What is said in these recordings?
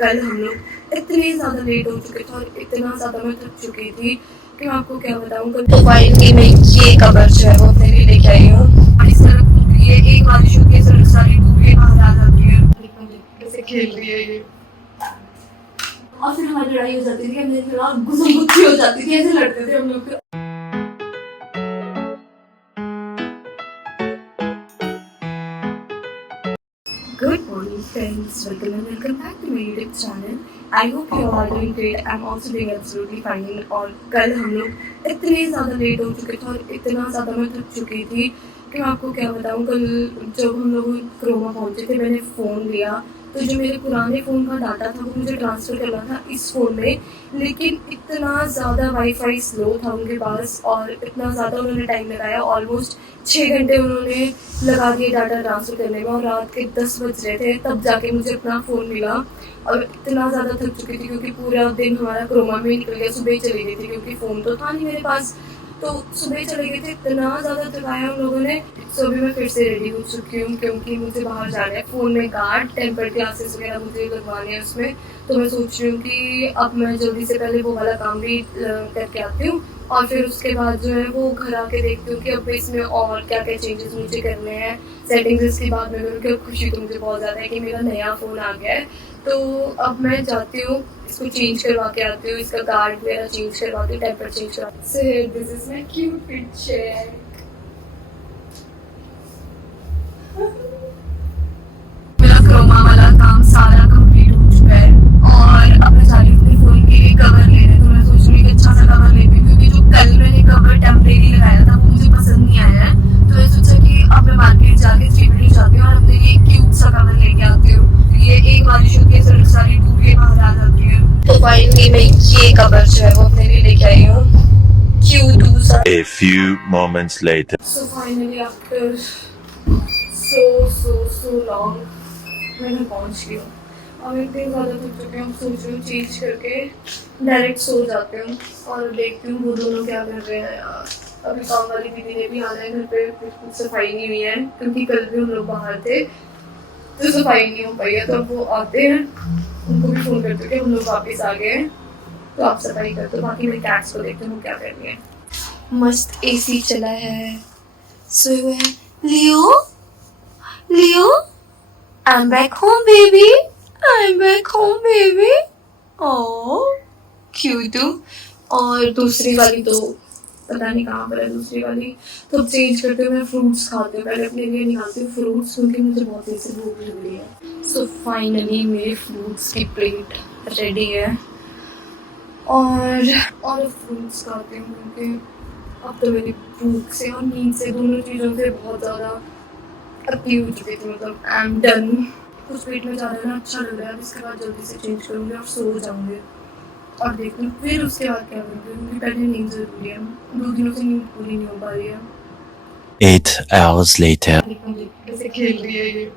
कल हम लोग इतने ज़्यादा लेट हो चुके थे और इतना ज़्यादा मैं थक चुकी थी कि मैं आपको क्या बताऊँ। कल तो फाइनली मैं ये कवर जो है वो अपने लिए लेके आई हूँ। इस तरफ ये एक वाली शो की सड़क सारी टूट के बाहर आ जाती है, कैसे खेल रही है ये। और फिर हमारी लड़ाई हो जाती थी, मेरी थोड़ा गुस्सा हो जाती थी, ऐसे लड़ते थे हम लोग। Good morning friends, welcome back to my YouTube channel. I hope you all are doing great. I'm also doing absolutely fine. और कल हम लोग इतने ज़्यादा लेट हो चुके थे और इतना ज़्यादा मैं थक चुकी थी कि मैं आपको क्या बताऊँ। कल जब हम लोग क्रोमा पहुँचे थे मैंने फ़ोन लिया तो जो मेरे पुराने फ़ोन का डाटा था वो मुझे ट्रांसफ़र करना था इस फ़ोन में, लेकिन इतना ज़्यादा वाईफाई स्लो था उनके पास और इतना ज़्यादा उन्होंने टाइम लगाया। ऑलमोस्ट 6 घंटे उन्होंने लगा दिए डाटा ट्रांसफ़र करने में और रात के 10 बज रहे थे तब जाके मुझे अपना फ़ोन मिला। और इतना ज़्यादा थक चुकी थी क्योंकि पूरा दिन हमारा क्रोमा में निकल गया। सुबह चली गई थी क्योंकि फ़ोन तो था नहीं मेरे पास, तो सुबह चले गए थे। इतना ज़्यादा थकाया हम लोगों ने। सो अभी मैं फिर से रेडी हो चुकी हूँ क्योंकि मुझे बाहर जाना है। फ़ोन में गार्ड टेम्पर क्लासेस वगैरह मुझे लगवाने हैं उसमें, तो मैं सोच रही हूँ कि अब मैं जल्दी से पहले वो वाला काम भी करके आती हूँ और फिर उसके बाद जो है वो घर आके देखती हूँ कि अब इसमें और क्या क्या चेंजेस मुझे करने हैं। सेटिंग्स इसके बाद में करूँ कि खुशी तो मुझे बहुत ज़्यादा है कि मेरा नया फ़ोन आ गया है। तो अब मैं जाती हूँ इसको चेंज करवा के आती हूँ, इसका गार्ड वगैरह चेंज करवाती हूँ, टेम्पर चेंज करवाती हूँ। So this is my cute picture. मेरा क्रोमा वाला काम सारा कंप्लीट हो चुका है और अब मैं जा रही हूँ अपने फ़ोन के कवर लेने। तो मैं सोच रही हूँ कि अच्छा सा कवर लेती हूँ क्योंकि जो कल मैंने कवर टेम्परेरी लगाया था वो मुझे पसंद नहीं आया है। तो मैं सोचा कि अब मैं मार्केट जाके स्ट्रीट जाती हूँ और अपने लिए क्यूट सा कवर लेके आती हूँ। ये एक वाली शो की सड़क सारी टूट के बाहर आ जाती है। तो फाइनली मैं ये कवर जो है वो अपने लिए लेके आई हूँ, क्यूट सा। A few moments later. So finally after so long मैं घर पहुँच गई हूँ। अब इतनी ज़्यादा थक चुकी हूँ, सोच रही हूँ चेंज करके डायरेक्ट सो जाते हूँ और देखती हूँ वो दोनों क्या कर रहे हैं यार। अभी काम वाली दीदी ने भी आना है घर पे, बिल्कुल सफाई नहीं हुई है क्योंकि कल भी हम लोग बाहर थे तो सफाई नहीं हो पाई है। तो अब वो आते हैं, उनको भी फ़ोन करते कि हम लोग वापस आ गए हैं तो आप सफाई कर दो। बाकी मेरे कैट्स को देखते हैं वो क्या कर रही है। मस्त एसी चला है, सोए हुए हैं। लियो लियो I'm back home baby, I'm back home baby, oh cute। और दूसरी वाली तो पता नहीं कहाँ पर है दूसरी वाली। तो अब चेंज करते हुए मैं फ्रूट्स खाती हूँ, पहले अपने लिए निकालती हूँ फ्रूट्स क्योंकि मुझे बहुत देर से भूख लग रही है। सो फाइनली मेरे फ्रूट्स की प्लेट रेडी है और फ्रूट्स खाती हूँ क्योंकि अब तो मेरी भूख से और नींद से दोनों चीज़ों से बहुत ज़्यादा अति हो चुकी थी। मतलब आई एम डन। कुछ पेट में ज़्यादा ना अच्छा लग रहा है, इसके बाद जल्दी से चेंज करूँगी और सो जाऊँगी और देखती हूँ फिर उसके बाद क्या करूँगी क्योंकि पहले नींद ज़रूरी है। 2 दिनों से नींद पूरी नहीं हो पा रही है। 8 hours later. कैसे खेल रही है ये।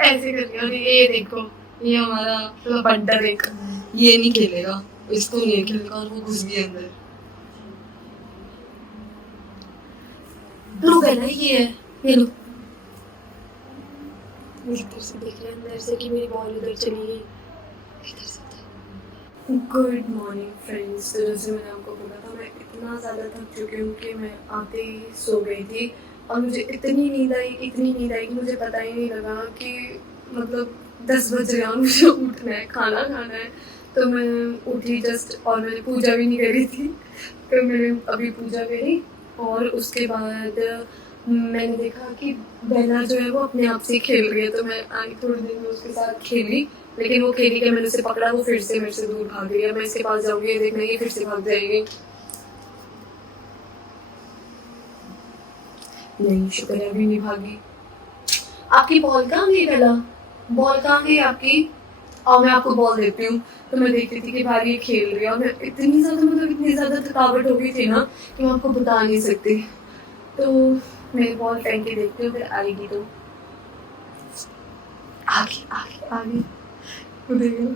ऐसे कर रही है। ये देखो ये हमारा बंटा देख, ये नहीं खेलेगा, इसको नहीं खेलेगा और वो घुस गया अंदर। लो पहला ये है, ये लो। इधर से देख रहे हैं अंदर से कि मेरी बॉल उधर चली गई। इधर से। Good morning friends. तो जैसे मैंने आपको बोला था मैं इतना ज़्यादा थक चुकी हूँ कि मैं आते ही सो गई थी और मुझे इतनी नींद आई कि मुझे पता ही नहीं लगा कि मतलब 10 बज रहे हैं और मुझे उठना है, खाना खाना है। तो मैं उठी जस्ट और मैंने पूजा भी नहीं करी थी। तो मैंने अभी पूजा करी और उसके बाद मैंने देखा कि बहना जो है वो अपने आप से खेल रही है। तो मैं आई थोड़ी देर में उसके साथ खेली, लेकिन वो खेली कि मैंने उसे पकड़ा, वो फिर से मेरे से दूर भाग गई है। मैं इसके पास जाऊँगी, ये देखना ये फिर से भाग जाएगी। नहीं शुक्र है अभी नहीं भागी। आपकी बॉल कहाँ गई पहला? बॉल कहाँ गई आपकी? और मैं आपको बॉल देती हूँ। तो मैं देख रही थी कि भाई ये खेल रही है और मैं इतनी ज़्यादा थकावट हो गई थी ना कि मैं आपको बता नहीं सकती। तो मैं बॉल फेंक के देखती हूँ, फिर आएगी तो आगे आगे आगे देखो।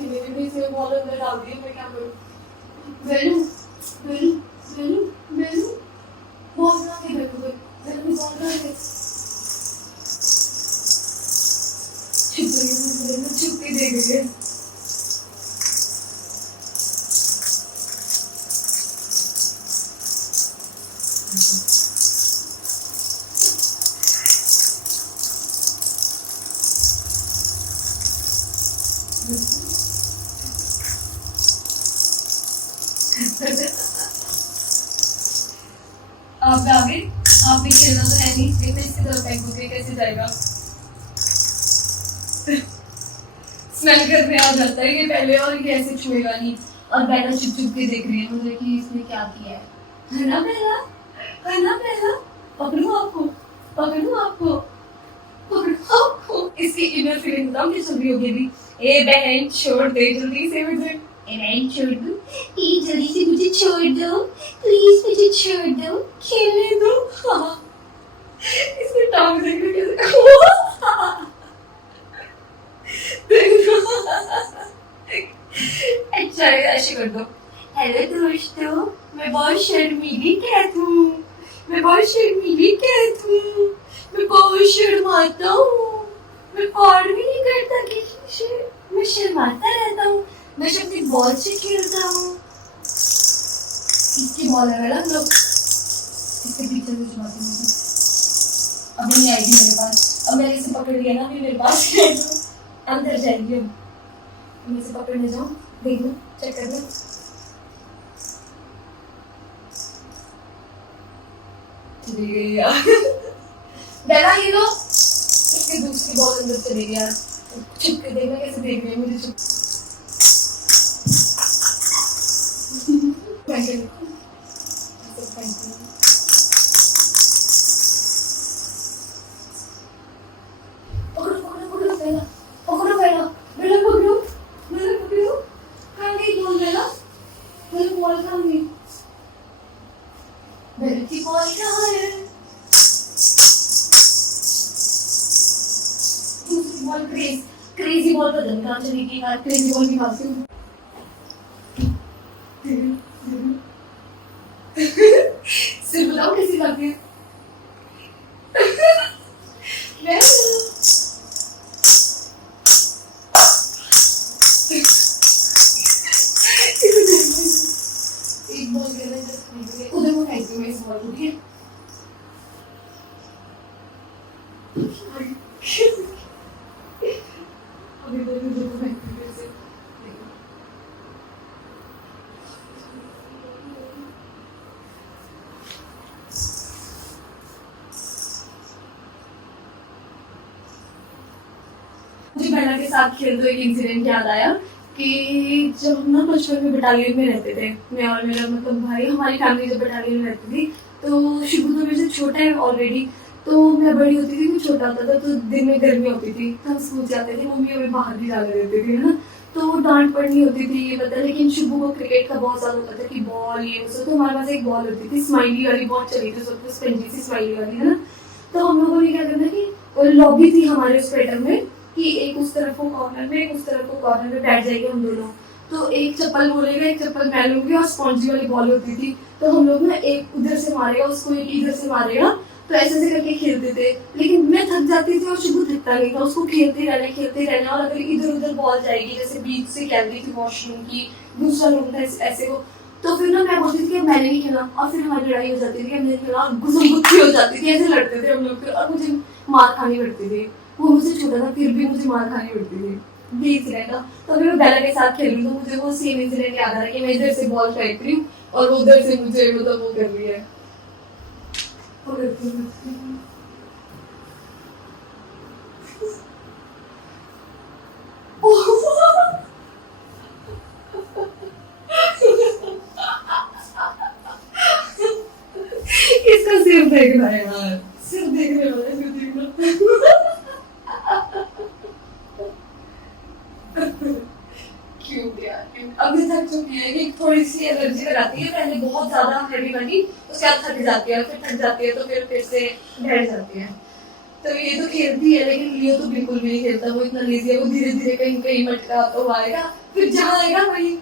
मेरे भी इसमें बॉल अंदर डाल दी है, मैं क्या करूँ? वेलू वेलू वेलू वेलू बहुत ना के बैठो गए, जरा भी बॉल डाल दे। छुप के दे गई है। आप आगे आप भी खेलना तो है नहीं, देखते इसकी तरफ फेंक दूंगी कैसे जाएगा। स्मेल करने आ जाता है ये पहले, और ये ऐसे छुएगा नहीं, और बेला चुप चुप के देख रही है मुझे कि इसने क्या किया है ना बेला, है ना बेला, पकड़ू आपको, पकड़ू आपको, पकड़ू आपको। इसकी इनर फीलिंग बताओ क्या चल रही होगी अभी? ए बहन छोड़ दे जल्दी से मुझे, ए बहन छोड़ दो, ए जल्दी से मुझे छोड़ दो, प्लीज मुझे छोड़ दो, खेलने दो। हाँ इसमें टांग देख रही कैसे अच्छा है, ऐसे कर दो। हेलो दोस्तों, मैं बहुत शर्मीली कैट हूँ, मैं बहुत शर्मीली कैट हूँ, मैं बहुत शर्माता हूँ, मैं प्यार भी नहीं करता किसी से, मैं शर्माता रहता हूँ, मैं सिर्फ एक बॉल से खेलता हूँ। इसकी बॉल है मैडम, लोग इसके पीछे से छुपाती हूँ, अभी नहीं आएगी मेरे पास, अब मैंने इसे पकड़ लिया ना, अभी मेरे पास अंदर जाएगी। अब मैं इसे पकड़ने जाऊँ, देख लो, चेक कर लो। चली गई यार बेला, ये लो, इसकी दूसरी बॉल अंदर चली गई यार। छुप के देखना कैसे देख रही है मुझे, छुप क्रेजी बॉल का धन कहाँ चली गई यार, क्रेजी बॉल निकालती हूँ। सिर्फ बताओ कैसी लगती है। एक बॉल उधर वो फेंकती हूँ इस बॉल को, ठीक है? अभी तो उधर को फेंकती हूँ ऐसे। मुझे बेला के साथ खेलते एक इंसिडेंट याद आया कि जब हम ना बचपन में बटालियन में रहते थे, मैं और मेरा मतलब भाई, हमारी फैमिली जब बटालियन में रहती थी, तो शुभ तो मेरे से छोटा है ऑलरेडी, तो मैं बड़ी होती थी, वो छोटा होता था, तो दिन में गर्मी होती थी, तो हम स्कूल जाते थे, मम्मी हमें बाहर भी जाने देती थी, है ना, तो डांट पड़नी होती थी ये पता। लेकिन शुभ को क्रिकेट का बहुत ज्यादा होता था कि बॉल ये सब, तो हमारे पास एक बॉल होती थी स्माइली वाली, बहुत चली थी सबको, स्पंजी सी स्माइली वाली, है ना। तो हम लोगों ने क्या करना कि लॉबी थी हमारे उस थिएटर में कि एक उस तरफ को कॉर्नर में, एक उस तरफ को कॉर्नर में बैठ जाएंगे हम दोनों, तो एक चप्पल बोलेगा, एक चप्पल मैं लूंगी, और स्पॉन्जी वाली बॉल होती थी, तो हम लोग ना एक उधर से मारेगा उसको, एक इधर से मारेगा, तो ऐसे ऐसे करके खेलते थे। लेकिन मैं थक जाती थी और शुभ थकता नहीं था, उसको खेलते रहना, और अगर इधर उधर बॉल जाएगी, जैसे बीच से गैलरी थी वॉशरूम की, दूसरा रूम था ऐसे को, तो फिर ना मैं बोलती थी कि मैंने नहीं खेला, और फिर हमारी लड़ाई हो जाती थी कि हमने खेला, और गुस्सा हो जाती थी, ऐसे लड़ते थे हम लोग फिर, और मुझे मार खानी पड़ती थी। वो मुझे छोटा था फिर भी मुझे मार खानी पड़ती थी। ये इंसिडेंट था, तो अभी मैं बेला के साथ खेल रही हूँ, तो मुझे वो सेम इंसिडेंट याद आ रहा है कि मैं इधर से बॉल फेंक रही हूँ और वो उधर से मुझे मतलब वो कर रही है। इसका सिर देख रहा है यार, सिर देखने वाला है, सिर देखना। क्यूट यार, क्यूट। अभी तक चुकी है कि थोड़ी सी एनर्जी लगाती है, पहले बहुत ज्यादा हैवी बनी, उसके बाद थक जाती है, फिर थक जाती है तो फिर से बैठ जाती है। तो ये तो खेलती है, लेकिन लियो तो बिल्कुल भी नहीं खेलता, वो इतना लेजी है, वो धीरे धीरे कहीं कहीं मटका तो आएगा, फिर जहाँ आएगा वही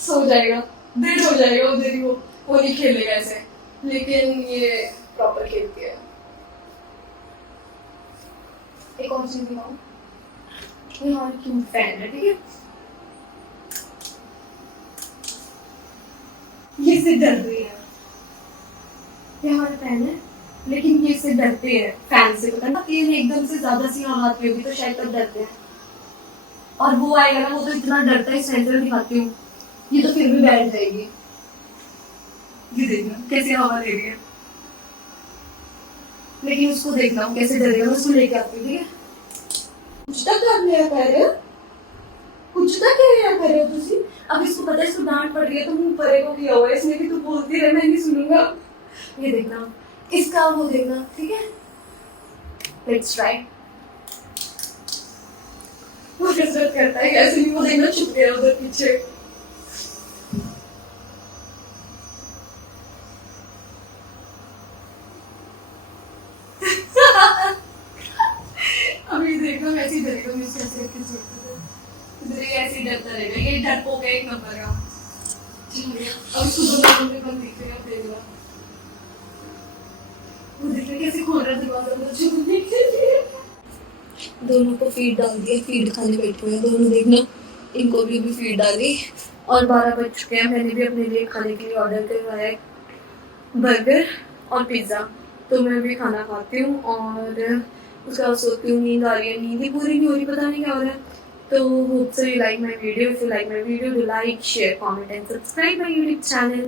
सो जाएगा, डेड हो जाएगा उधर ही, वो नहीं खेलेगा ऐसे। लेकिन ये प्रॉपर खेलती है। एक और चीज दिखाऊं, ये हमारी क्यूट फैन है, ठीक है। ये इससे डर रही है, ये हमारा फैन है, लेकिन ये इससे डरते हैं फैन से, पता ना, ये एकदम से ज्यादा सी हाथ में भी तो शायद तब डरते हैं। और वो आएगा ना, वो तो इतना डरता है, सेंटर दिखाती हूँ, ये तो फिर भी बैठ जाएगी। ये देखना कैसे हवा ले रही है, लेकिन उसको देखना हूँ कैसे डरेगा, मैं उसको लेके आती हूँ, ठीक है। कुछ तक कर लिया कर रहे हो, कुछ तक क्या कर रहे हो तुसी? अब इसको पता है इसको डांट पड़ रही है तो मुंह परे को किया हुआ है इसने कि तू बोलती रहे, मैं नहीं सुनूंगा। ये देखना, इसका वो देखना, ठीक है। Let's try. वो कसरत करता है कैसे नहीं, वो देखना छुप गया उधर पीछे। अभी देखना वैसे ही डरेगा, मैं इससे ऐसे रख के छोड़ इधर ही ऐसे ही डरता रहेगा, ये डरपोक है एक नंबर का। अब सुबह में दिखेगा देगा, वो देखना कैसे खोल रहा है दरवाजा मुझे छुपने के लिए। दोनों को फीड डाल दिया, फीड खाने बैठे हुए हैं दोनों, देखना इनको भी अभी फीड डाली। और 12 बज चुके हैं, मैंने भी अपने लिए खाने के लिए ऑर्डर करवाया है बर्गर और पिज्ज़ा, तो मैं भी खाना खाती हूँ और उसके बाद सोती हूँ। नींद आ रही है, नींद ही पूरी नहीं हो रही, पता नहीं क्या हो रहा है। तो hope so you like my video. If you like my video, do like, share, comment and subscribe my YouTube channel.